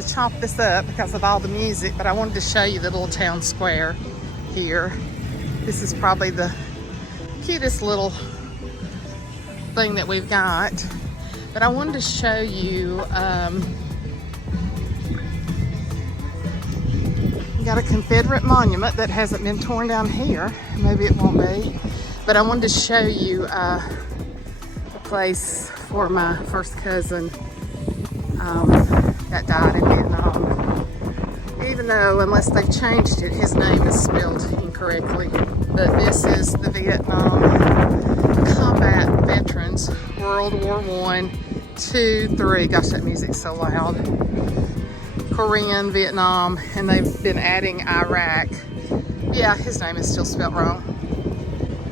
to chop this up because of all the music, but I wanted to show you the little town square here. This is probably the cutest little thing that we've got. But I wanted to show you, we got a Confederate monument that hasn't been torn down here. Maybe it won't be. But I wanted to show you a place for my first cousin that died in Vietnam. Even though, unless they've changed it, his name is spelled incorrectly. But this is the Vietnam combat veterans, World War I, II, III. Gosh, that music's so loud. Korean, Vietnam, and they've been adding Iraq. Yeah, his name is still spelled wrong.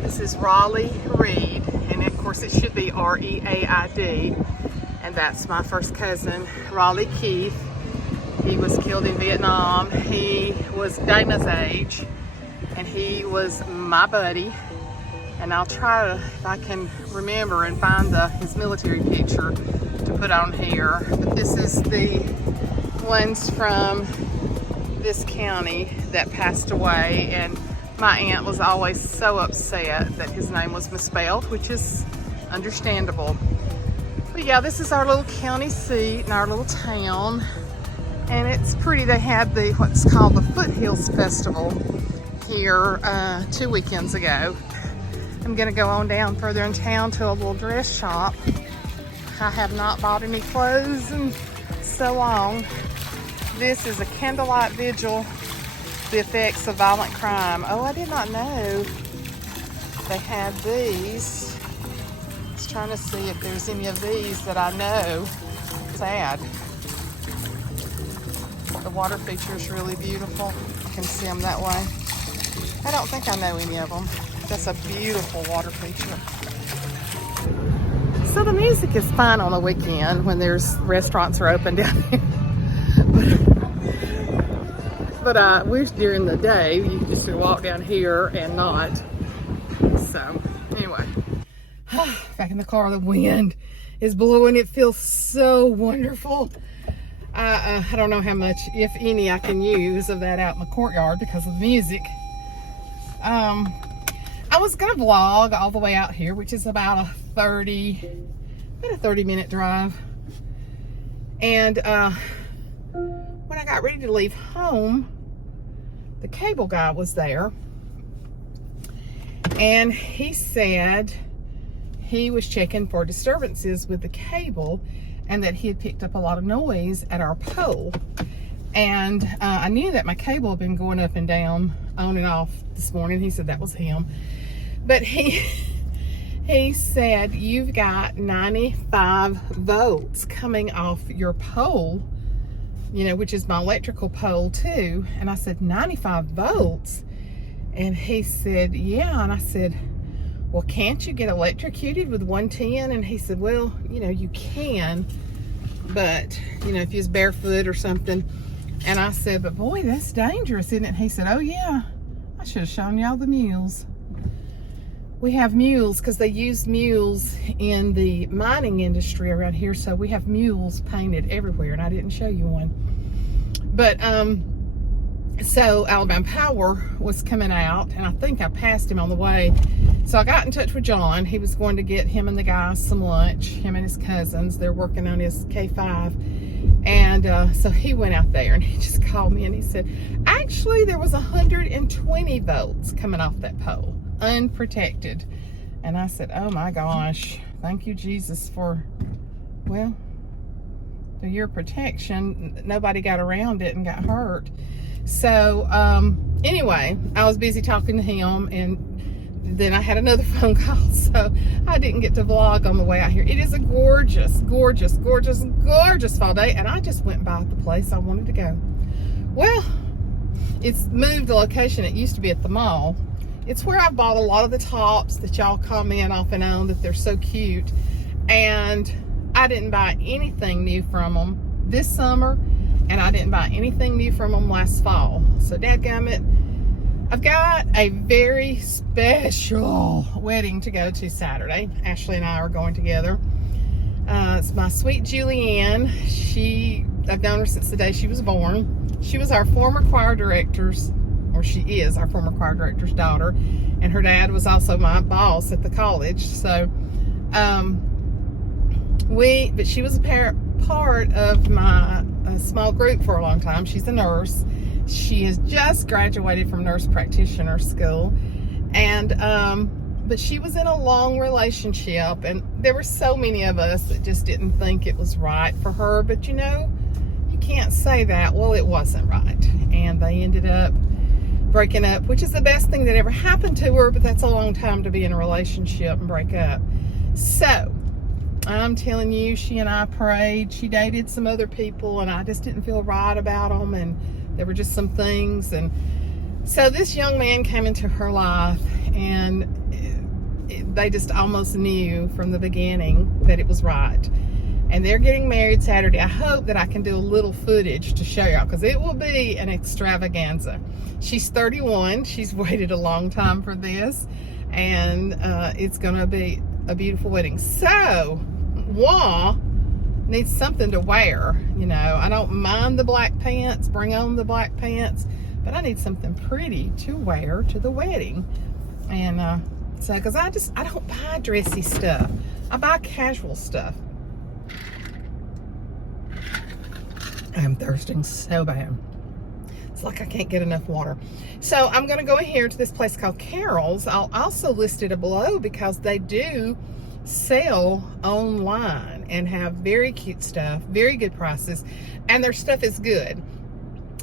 This is Raleigh Reed, and of course it should be R-E-A-I-D. And that's my first cousin, Raleigh Keith. He was killed in Vietnam. He was Dana's age, and he was my buddy. And I'll try to, if I can remember and find his military picture to put on here. But this is the ones from this county that passed away, and my aunt was always so upset that his name was misspelled, which is understandable. But yeah, this is our little county seat in our little town, and it's pretty. They had what's called the Foothills Festival here 2 weekends ago. I'm gonna go on down further in town to a little dress shop. I have not bought any clothes in so long. This is a candlelight vigil, the effects of violent crime. Oh, I did not know they had these. I was trying to see if there's any of these that I know. Sad. The water feature is really beautiful. You can see them that way. I don't think I know any of them. That's a beautiful water feature. So the music is fine on the weekend when there's restaurants are open down here. But we're during the day, you just walk down here and not. So anyway, back in the car, the wind is blowing. It feels so wonderful. I don't know how much, if any, I can use of that out in the courtyard because of the music. I was gonna vlog all the way out here, which is about a 30-minute drive. And when I got ready to leave home, the cable guy was there, and he said he was checking for disturbances with the cable and that he had picked up a lot of noise at our pole. And I knew that my cable had been going up and down, on and off this morning. He said that was him. But he said, you've got 95 volts coming off your pole, you know, which is my electrical pole too. And I said, 95 volts? And he said, yeah. And I said, well, can't you get electrocuted with 110? And he said, well, you know, you can, but, you know, if you was barefoot or something. And I said, but boy, that's dangerous, isn't it? And he said, oh yeah, I should have shown y'all the mules. We have mules because they use mules in the mining industry around here. So we have mules painted everywhere, and I didn't show you one. But so Alabama Power was coming out, and I think I passed him on the way. So I got in touch with John. He was going to get him and the guys some lunch, him and his cousins. They're working on his K5. And so he went out there, and he just called me, and he said, actually, there was 120 volts coming off that pole, unprotected. And I said, oh my gosh, thank you, Jesus, for, well, your protection. Nobody got around it and got hurt. So anyway, I was busy talking to him, and then I had another phone call, so I didn't get to vlog on the way out here. It is a gorgeous, gorgeous, gorgeous, gorgeous fall day, and I just went by the place I wanted to go. Well, it's moved the location. It used to be at the mall. It's where I bought a lot of the tops that y'all comment off and on that they're so cute. And I didn't buy anything new from them this summer, and I didn't buy anything new from them last fall. So dadgummit, I've got a very special wedding to go to Saturday. Ashley and I are going together. It's my sweet Julianne. She I've known her since the day she was born. She was our former choir director's, or she is our former choir director's daughter, and her dad was also my boss at the college. So, but she was a part of my small group for a long time. She's a nurse. She has just graduated from nurse practitioner school, and but she was in a long relationship, and there were so many of us that just didn't think it was right for her. But you know, you can't say that. Well, it wasn't right, and they ended up breaking up, which is the best thing that ever happened to her, but that's a long time to be in a relationship and break up. So I'm telling you, she and I prayed. She dated some other people, and I just didn't feel right about them, and there were just some things. And so this young man came into her life, and they just almost knew from the beginning that it was right. And they're getting married Saturday. I hope that I can do a little footage to show y'all, because it will be an extravaganza. She's 31. She's waited a long time for this, and it's going to be a beautiful wedding. So, Wah needs something to wear. You know, I don't mind the black pants. Bring on the black pants. But I need something pretty to wear to the wedding. And so, because I don't buy dressy stuff. I buy casual stuff. I'm thirsting so bad. It's like I can't get enough water. So I'm going to go in here to this place called Carol's. I'll also list it below, because they do sell online and have very cute stuff, very good prices, and their stuff is good.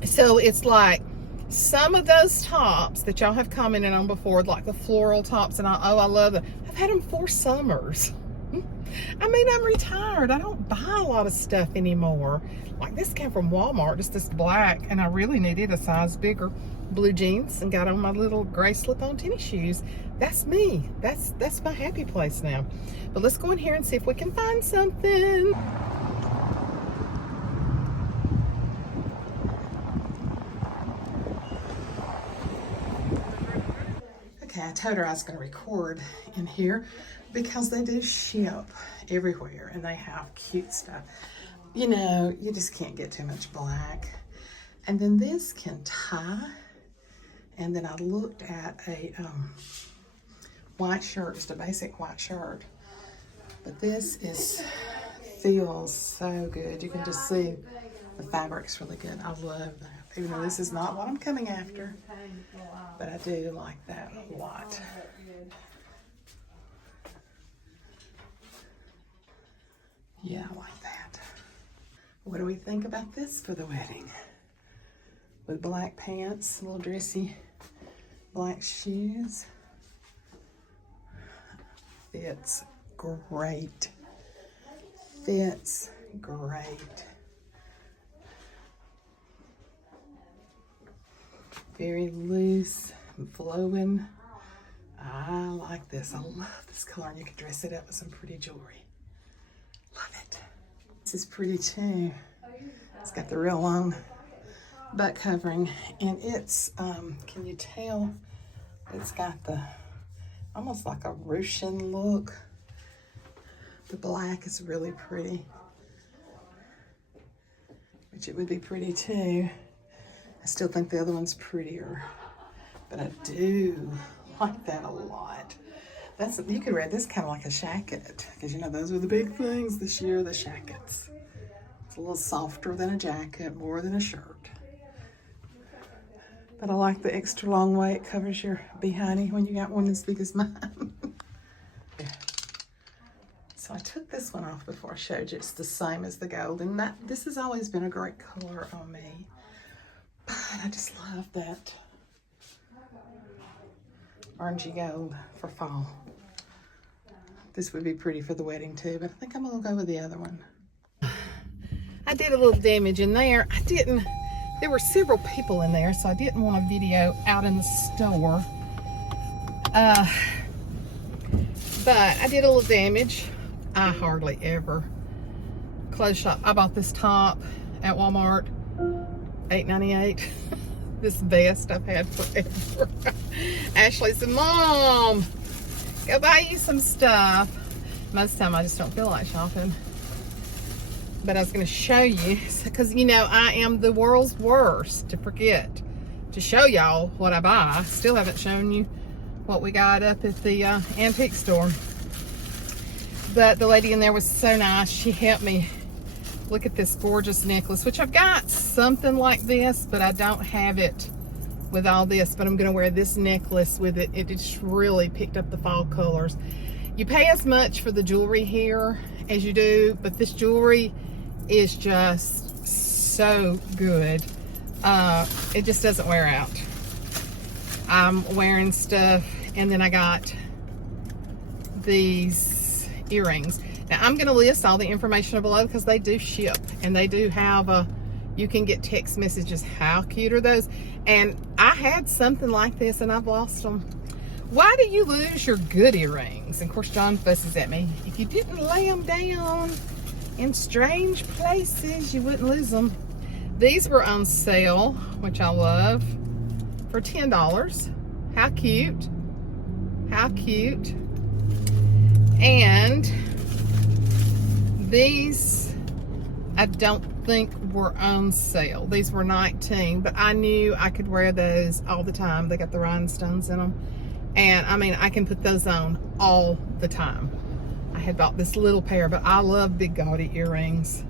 So it's like some of those tops that y'all have commented on before, like the floral tops, and I love them. I've had them for summers. I mean, I'm retired. I don't buy a lot of stuff anymore. Like this came from Walmart, just this black, and I really needed a size bigger. Blue jeans, and got on my little gray slip-on tennis shoes. That's me. That's my happy place now. But let's go in here and see if we can find something. Okay, I told her I was going to record in here, because they do ship everywhere, and they have cute stuff. You know, you just can't get too much black. And then this can tie. And then I looked at a white shirt, just a basic white shirt. But this feels so good. You can just see the fabric's really good. I love that. Even though this is not what I'm coming after, but I do like that a lot. Yeah, I like that. What do we think about this for the wedding? With black pants, a little dressy black shoes. Fits great. Fits great. Very loose and flowing. I like this. I love this color, and you can dress it up with some pretty jewelry. Love it. This is pretty too. It's got the real long butt covering, and it's can you tell it's got the almost like a Russian look. The black is really pretty, which it would be pretty too. I still think the other one's prettier, but I do like that a lot. You could wear this kind of like a jacket, because you know those are the big things this year, the jackets. It's a little softer than a jacket, more than a shirt. But I like the extra long way it covers your behind when you got one as big as mine. Yeah. So I took this one off before I showed you. It's the same as the gold, and this has always been a great color on me. But I just love that orangey gold for fall. This would be pretty for the wedding too, but I think I'm gonna go with the other one. I did a little damage in there. There were several people in there, so I didn't want a video out in the store. But I did a little damage. I hardly ever clothes shop. I bought this top at Walmart, $8.98. This vest I've had forever. Ashley said, Mom, go buy you some stuff. Most of the time I just don't feel like shopping. but I was going to show you, because you know I am the world's worst to forget to show y'all what I buy. Still haven't shown you what we got up at the antique store. But the lady in there was so nice. She helped me look at this gorgeous necklace, which I've got something like this, but I don't have it with all this. But I'm going to wear this necklace with it. It just really picked up the fall colors. You pay as much for the jewelry here as you do, but this jewelry is just so good. It just doesn't wear out. I'm wearing stuff, and then I got these earrings. Now I'm going to list all the information below because they do ship, and they do have you can get text messages. How cute are those? And I had something like this and I've lost them. Why do you lose your good earrings? And of course John fusses at me. If you didn't lay them down in strange places, you wouldn't lose them. These were on sale, which I love, for $10. How cute. How cute. And these I don't think were on sale. These were $19, but I knew I could wear those all the time. They got the rhinestones in them. And I mean, I can put those on all the time. I had bought this little pair, but I love big gaudy earrings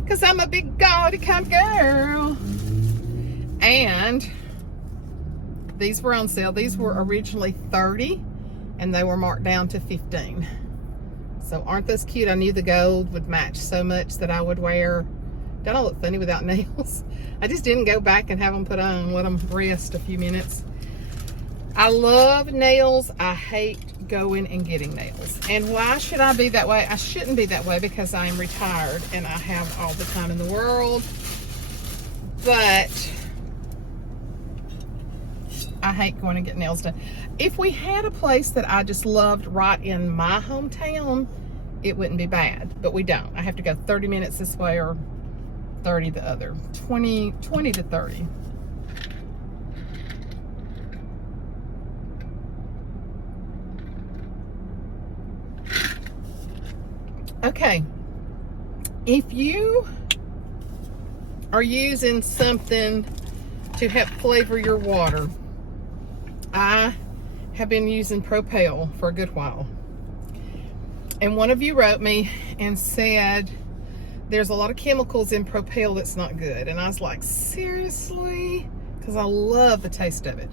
because I'm a big gaudy kind of girl. And these were on sale. These were originally $30 and they were marked down to $15. So aren't those cute? I knew the gold would match so much that I would wear. Don't I look funny without nails? I just didn't go back and have them put on. Let them rest a few minutes. I love nails. I hate going and getting nails. And why should I be that way? I shouldn't be that way because I am retired and I have all the time in the world. But I hate going and getting nails done. If we had a place that I just loved right in my hometown, it wouldn't be bad. But we don't. I have to go 30 minutes this way or 30 the other. 20 to 30. Okay, if you are using something to help flavor your water, I have been using Propel for a good while. And one of you wrote me and said, there's a lot of chemicals in Propel that's not good. And I was like, seriously? Because I love the taste of it.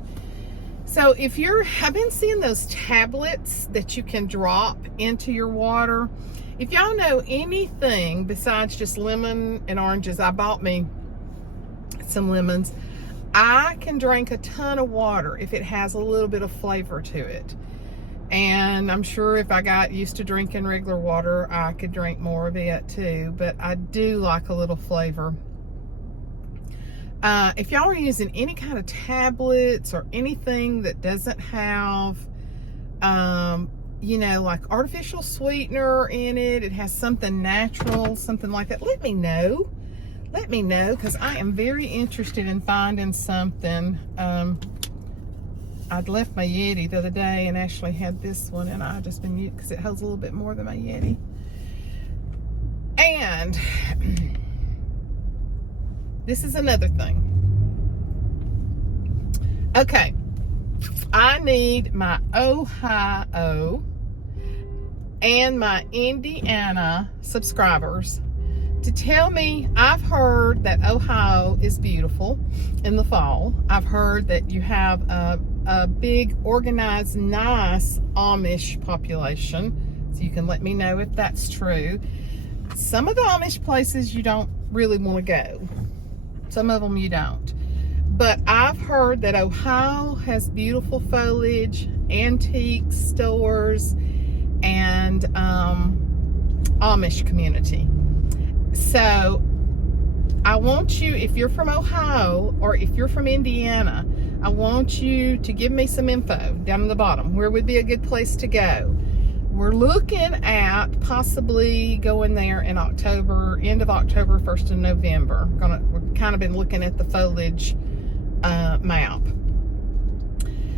So if I've been seeing those tablets that you can drop into your water. If y'all know anything besides just lemon and oranges, I bought me some lemons. I can drink a ton of water if it has a little bit of flavor to it. And I'm sure if I got used to drinking regular water, I could drink more of it too. But I do like a little flavor. If y'all are using any kind of tablets or anything that doesn't have, you know, like artificial sweetener in it, it has something natural, something like that, let me know. Let me know, because I am very interested in finding something. I'd left my Yeti the other day and actually had this one, and I just been using because it holds a little bit more than my Yeti. And this is another thing. Okay, I need my Ohio and my Indiana subscribers to tell me. I've heard that Ohio is beautiful in the fall. I've heard that you have a big, organized, nice Amish population. So you can let me know if that's true. Some of the Amish places you don't really want to go. Some of them you don't. But I've heard that Ohio has beautiful foliage, antique stores, and Amish community. So I want you, if you're from Ohio or if you're from Indiana, I want you to give me some info down in the bottom. Where would be a good place to go? We're looking at possibly going there in October, end of October, 1st of November. We've kind of been looking at the foliage map.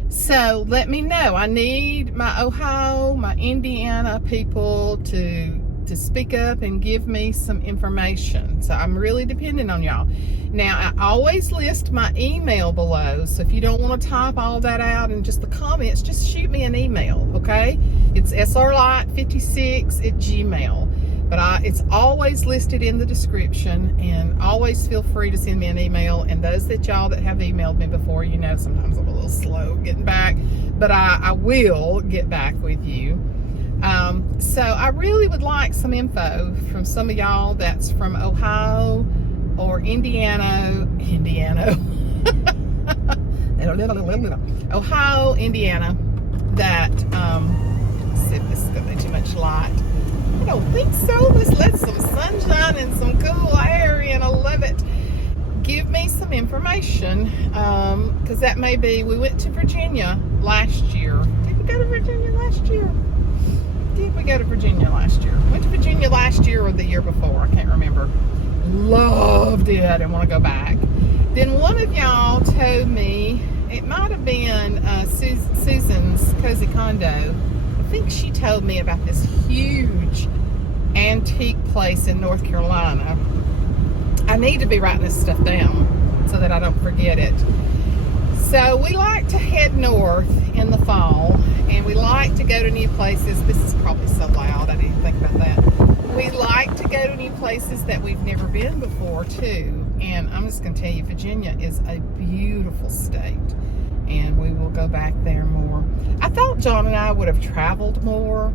So let me know. I need my Ohio, my Indiana people to to speak up and give me some information. So I'm really dependent on y'all. Now, I always list my email below. So if you don't want to type all that out in just the comments, just shoot me an email, okay? It's srlight56@gmail. But it's always listed in the description, and always feel free to send me an email. And those that y'all that have emailed me before, you know sometimes I'm a little slow getting back, but I will get back with you. So I really would like some info from some of y'all that's from Ohio or Indiana, Ohio, Indiana, that, let's see if this is going to be too much light. I don't think so. Let's let some sunshine and some cool air in. I love it. Give me some information, because that may be, we went to Virginia last year. Did we go to Virginia last year? Did we go to Virginia last year? Went to Virginia last year or the year before. I can't remember. Loved it and want to go back. Then one of y'all told me, it might have been Susan's Cozy Condo. I think she told me about this huge antique place in North Carolina. I need to be writing this stuff down so that I don't forget it. So we like to head north in the fall, and we like to go to new places. This is probably so loud, I didn't think about that. We like to go to new places that we've never been before too. And I'm just going to tell you, Virginia is a beautiful state, and we will go back there more. I thought John and I would have traveled more,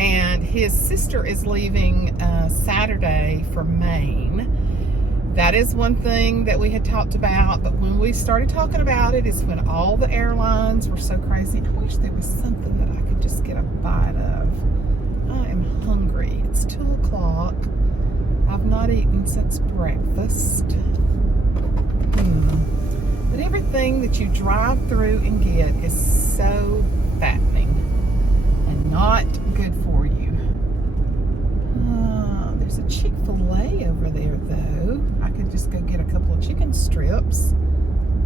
and his sister is leaving Saturday for Maine. That is one thing that we had talked about, but when we started talking about it is when all the airlines were so crazy. I wish there was something that I could just get a bite of. I am hungry. It's 2 o'clock. I've not eaten since breakfast. But everything that you drive through and get is so fattening and not good for you. There's a Chick-fil-A over there, though. I could just go get a couple of chicken strips.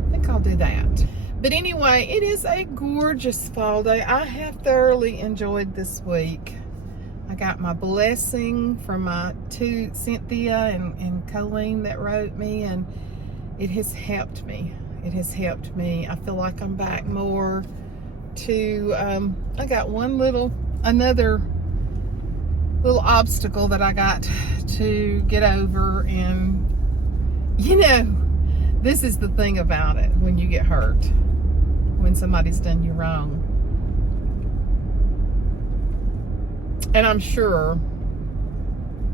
I think I'll do that. But anyway, it is a gorgeous fall day. I have thoroughly enjoyed this week. I got my blessing from my two, Cynthia and Colleen, that wrote me, and it has helped me. It has helped me. I feel like I'm back more to, I got another little obstacle that I got to get over, and you know, this is the thing about it when you get hurt, when somebody's done you wrong. And I'm sure,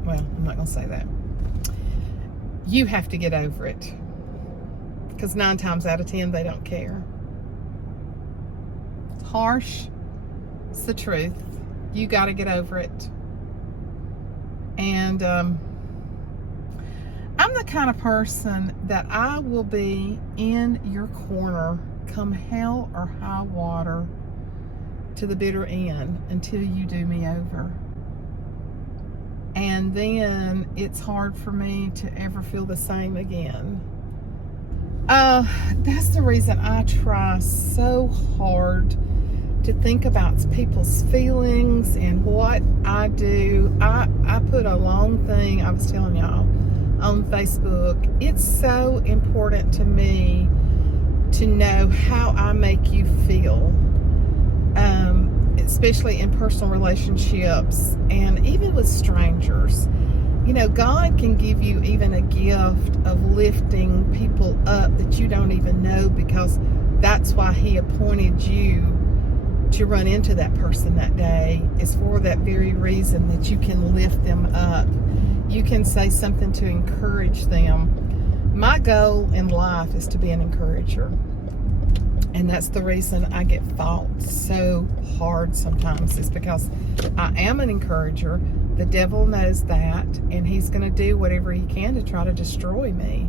well, I'm not gonna say that. You have to get over it, because 9 times out of 10 they don't care. It's harsh, it's the truth. You got to get over it. And I'm the kind of person that I will be in your corner come hell or high water to the bitter end until you do me over. And then it's hard for me to ever feel the same again. That's the reason I try so hard to think about people's feelings and what I do. I put a long thing, I was telling y'all, on Facebook. It's so important to me to know how I make you feel, especially in personal relationships and even with strangers. You know, God can give you even a gift of lifting people up that you don't even know, because that's why He appointed you to run into that person that day, is for that very reason, that you can lift them up. You can say something to encourage them. My goal in life is to be an encourager. And that's the reason I get fought so hard sometimes, is because I am an encourager. The devil knows that, and he's going to do whatever he can to try to destroy me.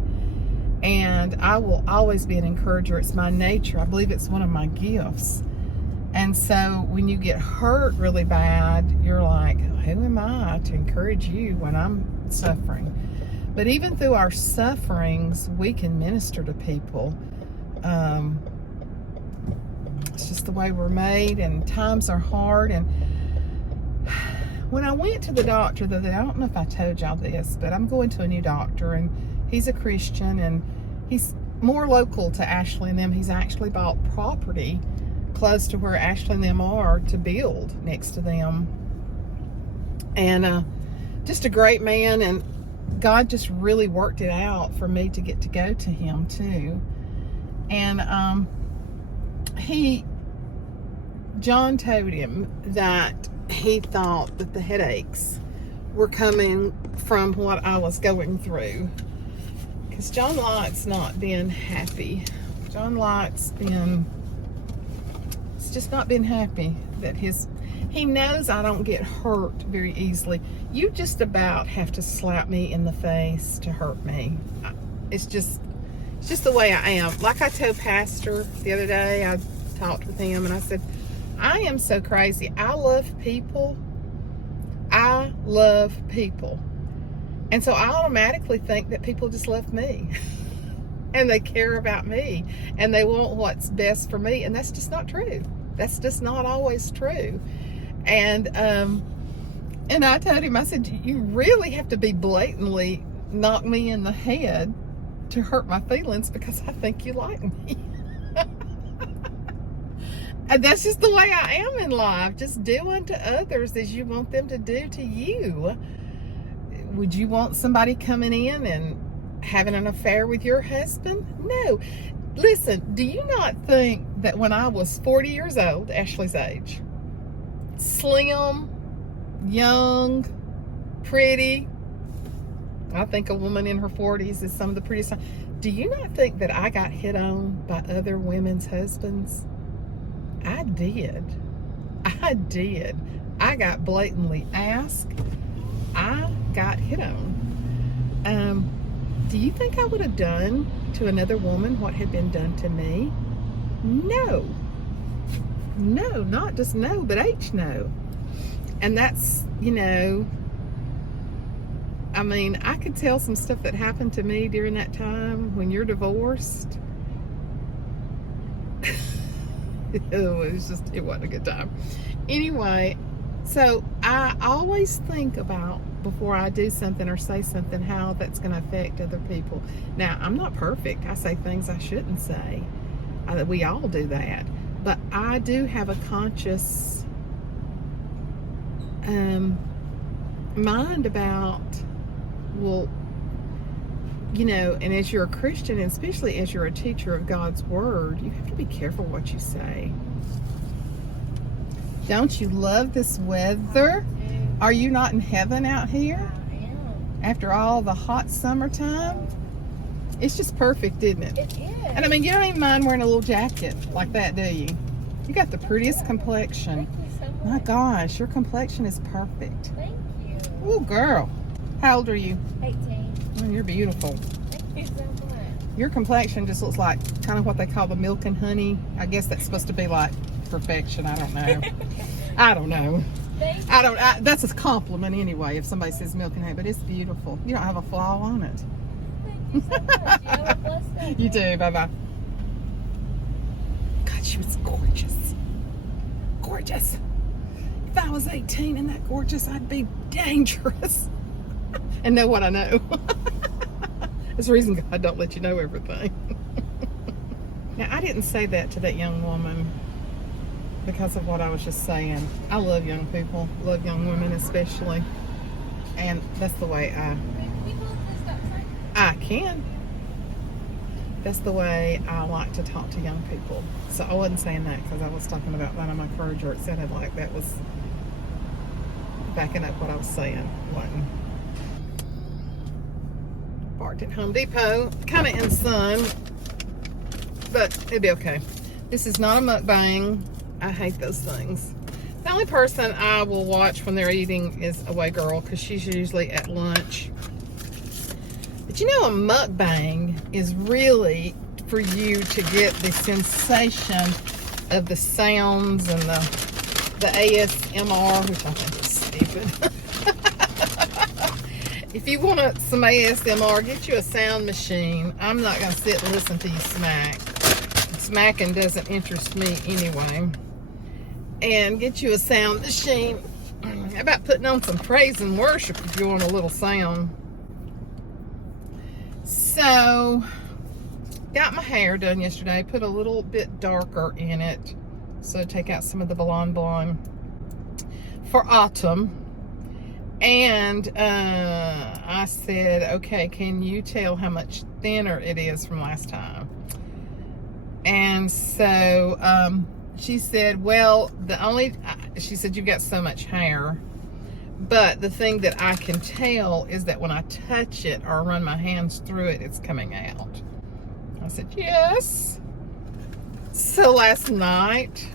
And I will always be an encourager. It's my nature. I believe it's one of my gifts. And so when you get hurt really bad, you're like, who am I to encourage you when I'm suffering? But even through our sufferings, we can minister to people. It's just the way we're made, and times are hard, and when I went to the doctor the other day, I don't know if I told y'all this, but I'm going to a new doctor, and he's a Christian, and he's more local to Ashley and them. He's actually bought property close to where Ashley and them are to build next to them. And just a great man, and God just really worked it out for me to get to go to him too. And John told him that he thought that the headaches were coming from what I was going through, because John Light's not been happy. John Light's just not been happy that he knows I don't get hurt very easily. You just about have to slap me in the face to hurt me. It's just the way I am. Like I told Pastor the other day, I talked with him and I said, I am so crazy. I love people. I love people. And so I automatically think that people just love me. And they care about me. And they want what's best for me. And that's just not true. That's just not always true. And I told him, I said, you really have to be blatantly knock me in the head to hurt my feelings, because I think you like me. And that's just the way I am in life. Just do unto others as you want them to do to you. Would you want somebody coming in and having an affair with your husband? No. Listen, do you not think that when I was 40 years old, Ashley's age, slim, young, pretty, I think a woman in her 40s is some of the prettiest. Do you not think that I got hit on by other women's husbands? I did. I got blatantly asked. I got hit on. Do you think I would have done to another woman what had been done to me? No. No, not just no, but no. And that's, I mean, I could tell some stuff that happened to me during that time when you're divorced. It wasn't a good time. Anyway, so I always think about, before I do something or say something, how that's going to affect other people. Now, I'm not perfect. I say things I shouldn't say. We all do that. But I do have a conscious mind about, well, and as you're a Christian, and especially as you're a teacher of God's Word, you have to be careful what you say. Don't you love this weather? Are you not in heaven out here? After all the hot summertime? It's just perfect, isn't it? It is. And I mean, you don't even mind wearing a little jacket like that, do you? You got the prettiest complexion. Thank you so much. My gosh, your complexion is perfect. Thank you. Oh, girl. How old are you? 18. Oh, you're beautiful. Thank you so much. Your complexion just looks like kind of what they call the milk and honey. I guess that's supposed to be like perfection. I don't know. I don't know. Thank you. That's a compliment anyway if somebody says milk and honey, but it's beautiful. You don't have a flaw on it. Thank you so much. You have a blessed day. You do. Bye-bye. God, she was gorgeous. Gorgeous. If I was 18 and that gorgeous, I'd be dangerous. And know what I know. That's the reason God don't let you know everything. Now, I didn't say that to that young woman because of what I was just saying. I love young people. Love young women especially. And that's the way I can. That's the way I like to talk to young people. So I wasn't saying that because I was talking about that on my courage, or it sounded like that was backing up what I was saying. Wasn't. Parked at Home Depot, kind of in the sun, but it'd be okay. This is not a mukbang. I hate those things. The only person I will watch when they're eating is Away Girl, because she's usually at lunch. But a mukbang is really for you to get the sensation of the sounds and the ASMR, which I think is stupid. If you want some ASMR, get you a sound machine. I'm not going to sit and listen to you smack. Smacking doesn't interest me anyway. And get you a sound machine How about putting on some praise and worship if you want a little sound? So, got my hair done yesterday. Put a little bit darker in it. So take out some of the blonde for autumn. And I said, okay, can you tell how much thinner it is from last time? And so she said, well, she said, you've got so much hair. But the thing that I can tell is that when I touch it or run my hands through it, it's coming out. I said, yes. So last night,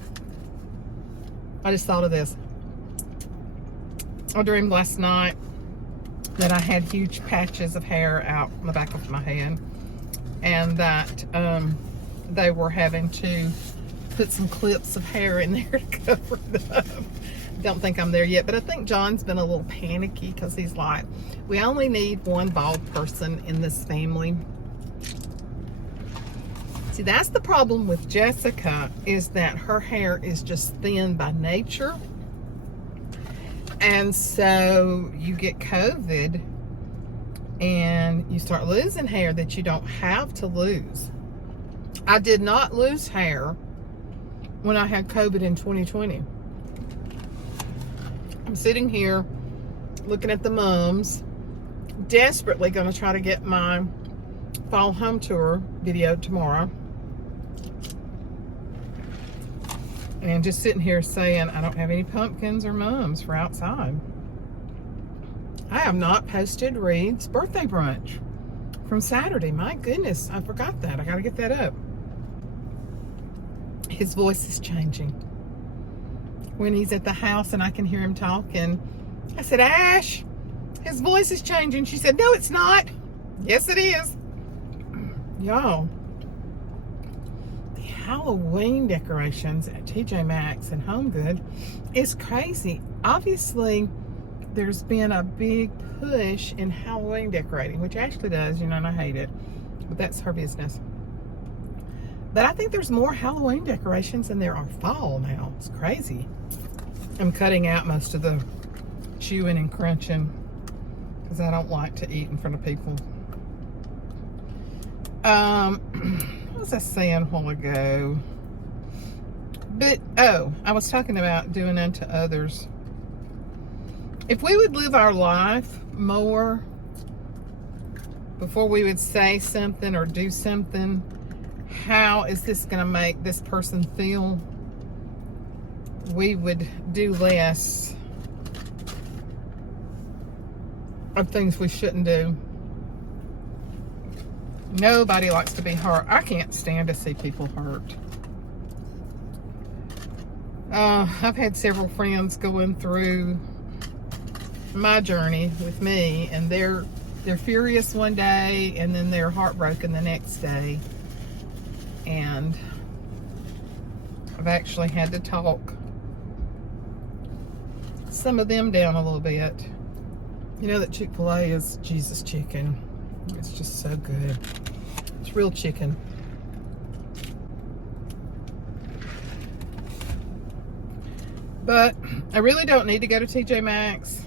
I just thought of this. I dreamed last night that I had huge patches of hair out in the back of my head, and that they were having to put some clips of hair in there to cover it up. Don't think I'm there yet, but I think John's been a little panicky because he's like, we only need one bald person in this family. See, that's the problem with Jessica, is that her hair is just thin by nature. And so you get COVID and you start losing hair that you don't have to lose. I did not lose hair when I had COVID in 2020. I'm sitting here looking at the mums, desperately going to try to get my fall home tour video tomorrow. And just sitting here saying, I don't have any pumpkins or mums for outside. I have not posted Reed's birthday brunch from Saturday. My goodness, I forgot that. I got to get that up. His voice is changing. When he's at the house and I can hear him talking, I said, Ash, his voice is changing. She said, no, it's not. Yes, it is. Y'all, the Halloween decorations at TJ Maxx and HomeGood is crazy. Obviously, there's been a big push in Halloween decorating, which Ashley does, and I hate it, but that's her business. But I think there's more Halloween decorations than there are fall now. It's crazy. I'm cutting out most of the chewing and crunching because I don't like to eat in front of people. What was I saying a while ago? But, I was talking about doing unto others. If we would live our life more before we would say something or do something, how is this going to make this person feel? We would do less of things we shouldn't do. Nobody likes to be hurt. I can't stand to see people hurt. I've had several friends going through my journey with me, and they're furious one day and then they're heartbroken the next day. And I've actually had to talk some of them down a little bit. You know that Chick-fil-A is Jesus chicken. It's just so good. It's real chicken. But I really don't need to go to TJ Maxx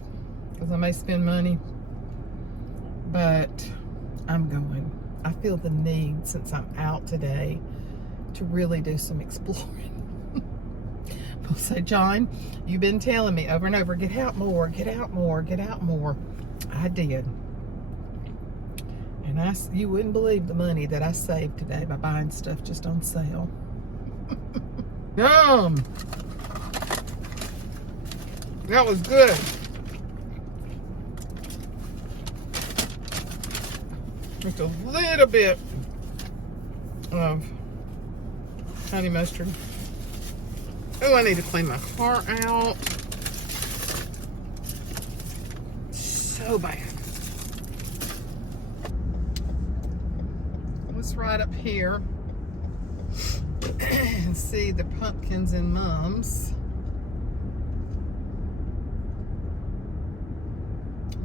because I may spend money. But I'm going. I feel the need, since I'm out today, to really do some exploring. People say, John, you've been telling me over and over, get out more, get out more, get out more. I did. And you wouldn't believe the money that I saved today by buying stuff just on sale. Yum! That was good. Just a little bit of honey mustard. Oh, I need to clean my car out. So bad. Let's ride up here and see the pumpkins and mums.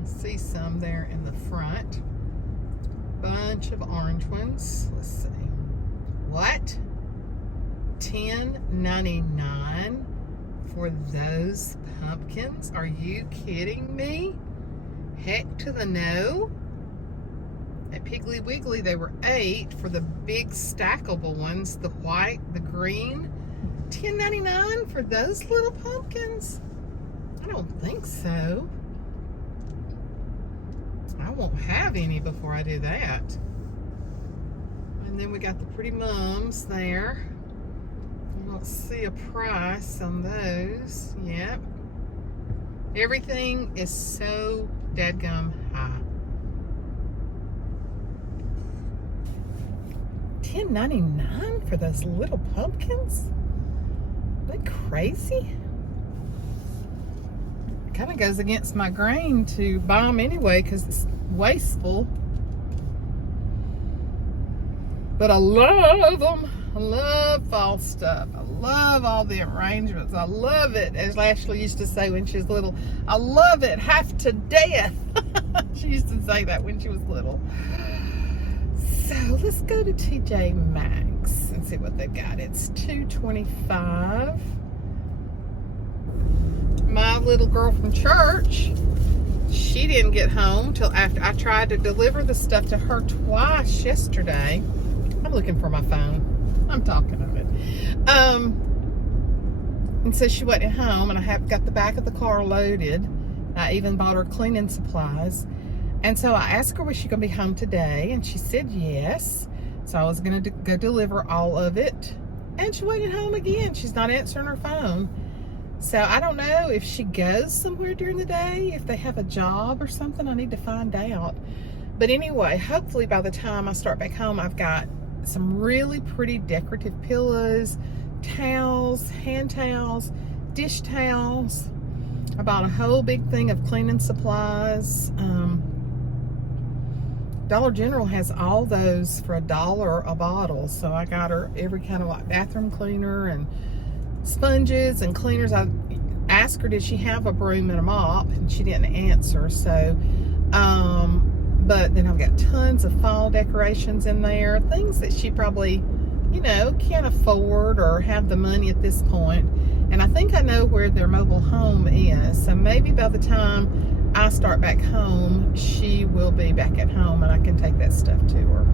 I see some there in the front. Bunch of orange ones. Let's see. What? $10.99 for those pumpkins. Are you kidding me? Heck to the no. At Piggly Wiggly, they were $8 for the big stackable ones, the white, the green. $10.99 for those little pumpkins? I don't think so. I won't have any before I do that. And then we got the Pretty Mums there. I don't see a price on those. Yep. Everything is so dadgum high. $10.99 for those little pumpkins? Are they crazy? It kind of goes against my grain to buy them anyway because it's wasteful. But I love them. I love fall stuff. I love all the arrangements. I love it, as Ashley used to say when she was little. I love it half to death. She used to say that when she was little. So let's go to TJ Maxx and see what they've got. It's $2.25. My little girl from church, she didn't get home till after I tried to deliver the stuff to her twice yesterday. I'm looking for my phone. I'm talking of it. And so she wasn't home, and I have got the back of the car loaded. I even bought her cleaning supplies. And so I asked her, was she going to be home today? And she said yes. So I was going to go deliver all of it. And she wasn't home again. She's not answering her phone. So I don't know if she goes somewhere during the day, if they have a job or something. I need to find out. But anyway, hopefully by the time I start back home, I've got some really pretty decorative pillows, towels, hand towels, dish towels. I bought a whole big thing of cleaning supplies. Dollar General has all those for $1 a bottle. So I got her every kind of like bathroom cleaner and sponges and cleaners. I asked her, did she have a broom and a mop? And she didn't answer. So, but then I've got tons of fall decorations in there. Things that she probably, you know, can't afford or have the money at this point. And I think I know where their mobile home is. So maybe by the time I start back home, she will be back at home and I can take that stuff to her.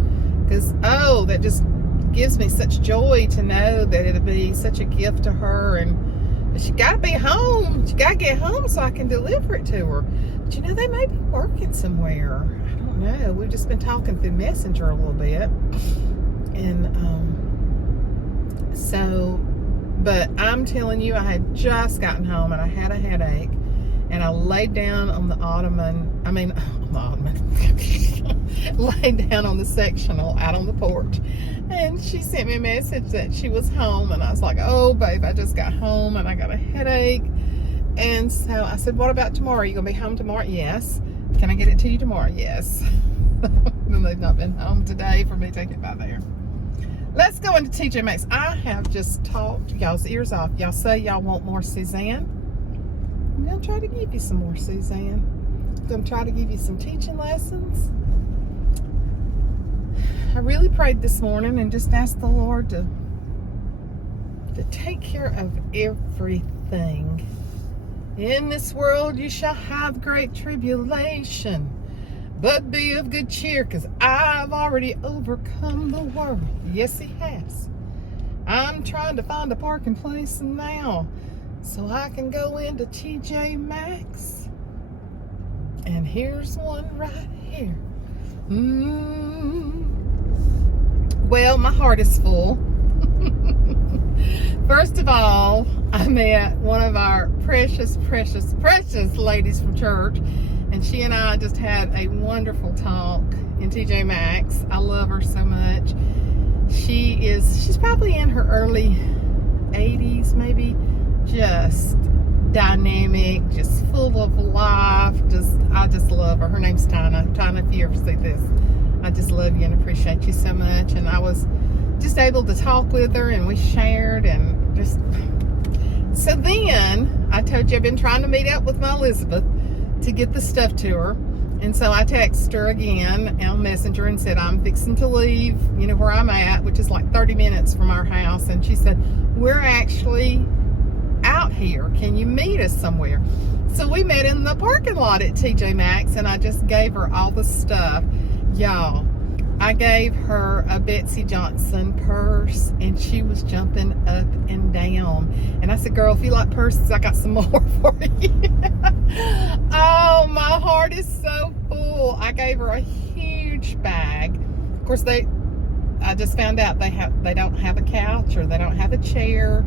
Because, oh, that just gives me such joy to know that it'll be such a gift to her. And but she got to be home. She got to get home so I can deliver it to her. But you know, they may be working somewhere. I don't know. We've just been talking through Messenger a little bit. And so, but I'm telling you, I had just gotten home and I had a headache. And I laid down on the ottoman, laid down on the sectional out on the porch. And she sent me a message that she was home. And I was like, oh, babe, I just got home and I got a headache. And so I said, what about tomorrow? Are you going to be home tomorrow? Yes. Can I get it to you tomorrow? Yes. And they've not been home today for me to take it by there. Let's go into TJ Maxx. I have just talked y'all's ears off. Y'all say y'all want more Suzanne. I'm going to try to give you some more, Suzanne. I'm going to try to give you some teaching lessons. I really prayed this morning and just asked the Lord to take care of everything. In this world you shall have great tribulation, but be of good cheer, because I've already overcome the world. Yes, He has. I'm trying to find a parking place now, so I can go into TJ Maxx. And here's one right here. Well, my heart is full. First of all, I met one of our precious, precious, precious ladies from church. And she and I just had a wonderful talk in TJ Maxx. I love her so much. She's probably in her early 80s, maybe. Just dynamic, just full of life. I just love her. Her name's Tina. Tina, if you ever see this, I just love you and appreciate you so much. And I was just able to talk with her, and we shared, and just so then I told you I've been trying to meet up with my Elizabeth to get the stuff to her. And so I texted her again on Messenger and said, I'm fixing to leave, you know, where I'm at, which is like 30 minutes from our house. And she said, we're actually out here. Can you meet us somewhere? So we met in the parking lot at TJ Maxx, and I just gave her all the stuff. Y'all, I gave her a Betsy Johnson purse, and she was jumping up and down. And I said, girl, if you like purses, I got some more for you. Oh, my heart is so full. I gave her a huge bag. Of course, I just found out they don't have a couch, or they don't have a chair.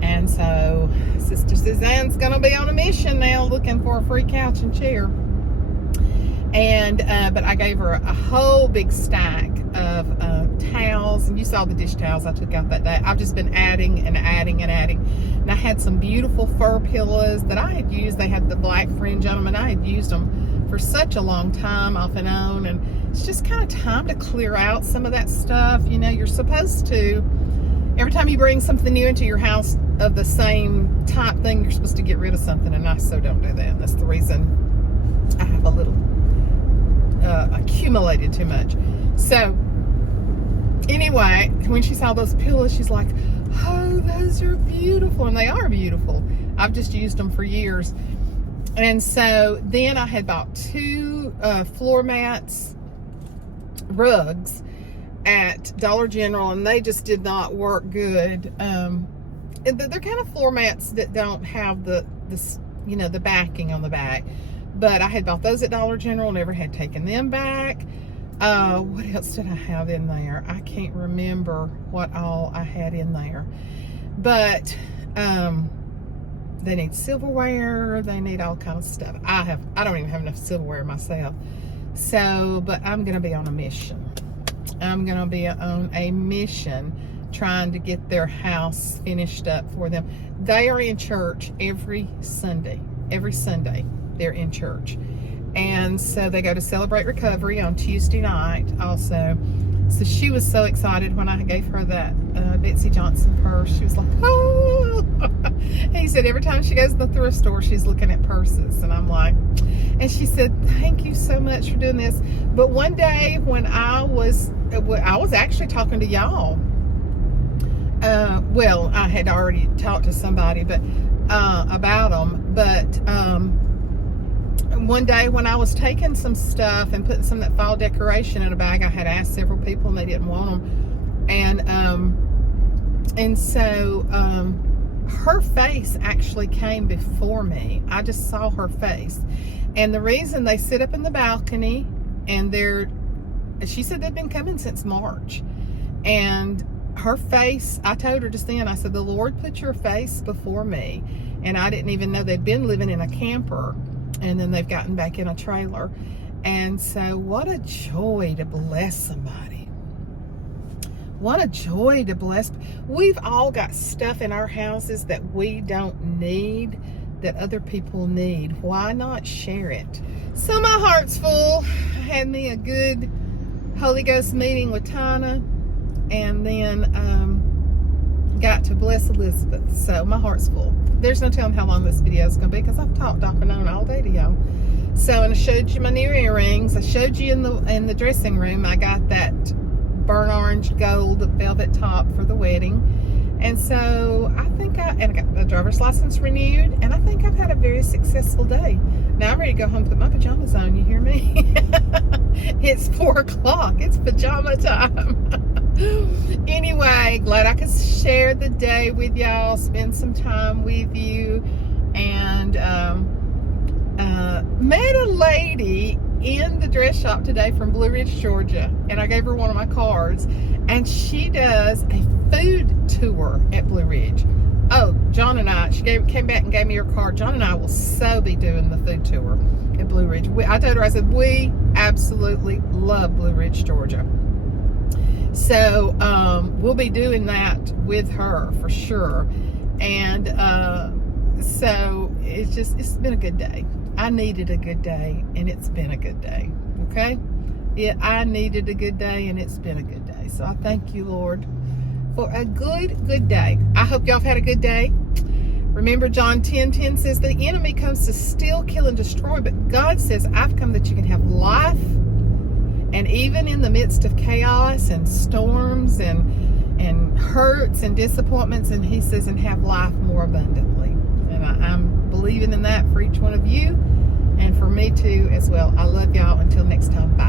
And so Sister Suzanne's gonna be on a mission now, looking for a free couch and chair. And but I gave her a whole big stack of towels, and you saw the dish towels I took out that day. I've just been adding and adding and adding. And I had some beautiful fur pillows that I had used. They had the black fringe on them, and I had used them for such a long time off and on. And it's just kind of time to clear out some of that stuff. You know, you're supposed to, every time you bring something new into your house of the same type thing, you're supposed to get rid of something, and I so don't do that. And that's the reason I have a little accumulated too much. So anyway, when she saw those pillows, she's like, oh, those are beautiful. And they are beautiful. I've just used them for years. And so then I had bought 2 floor mats, rugs at Dollar General, and they just did not work good. They're kind of floor mats that don't have the backing on the back. But I had bought those at Dollar General, never had taken them back. What else did I have in there? I can't remember what all I had in there. But they need silverware, they need all kind of stuff. I don't even have enough silverware myself. So, but I'm gonna be on a mission. I'm gonna be on a mission trying to get their house finished up for them. They are in church every Sunday. Every Sunday they're in church. And so they go to Celebrate Recovery on Tuesday night also. So she was so excited when I gave her that Betsy Johnson purse. She was like, oh. He said every time she goes to the thrift store, she's looking at purses. And I'm like, and she said, thank you so much for doing this. But one day when I was actually talking to y'all. Well, I had already talked to somebody about them. But one day when I was taking some stuff and putting some of that fall decoration in a bag, I had asked several people and they didn't want them. And so her face actually came before me. I just saw her face. And the reason they sit up in the balcony, and she said they've been coming since March. And her face, I told her just then, I said, the Lord put your face before me. And I didn't even know they'd been living in a camper. And then they've gotten back in a trailer. And so what a joy to bless somebody. What a joy to bless. We've all got stuff in our houses that we don't need, that other people need. Why not share it? So my heart's full. I had me a good Holy Ghost meeting with Tana, and then got to bless Elizabeth. So my heart's full. There's no telling how long this video is going to be, because I've talked off and on all day to y'all. So, and I showed you my new earrings. I showed you in the dressing room. I got that burnt orange gold velvet top for the wedding. And so I think I got the driver's license renewed, and I think I've had a very successful day. Now I'm ready to go home and put my pajamas on. You hear me? It's 4 o'clock. It's pajama time. Anyway, glad I could share the day with y'all, spend some time with you, and met a lady in the dress shop today from Blue Ridge, Georgia, and I gave her one of my cards, and she does a food tour at Blue Ridge. Oh, John and I, she came back and gave me her card. John and I will so be doing the food tour at Blue Ridge. I told her, I said, we absolutely love Blue Ridge, Georgia. So we'll be doing that with her for sure. And so it's been a good day. I needed a good day, and it's been a good day. Okay? Yeah, I needed a good day, and it's been a good day. So I thank you, Lord, for a good day. I hope y'all have had a good day. Remember, John 10:10 says the enemy comes to steal, kill, and destroy, but God says, I've come that you can have life. And even in the midst of chaos and storms and hurts and disappointments, and he says, and have life more abundantly. And I'm believing in that for each one of you and for me too as well. I love y'all. Until next time, bye.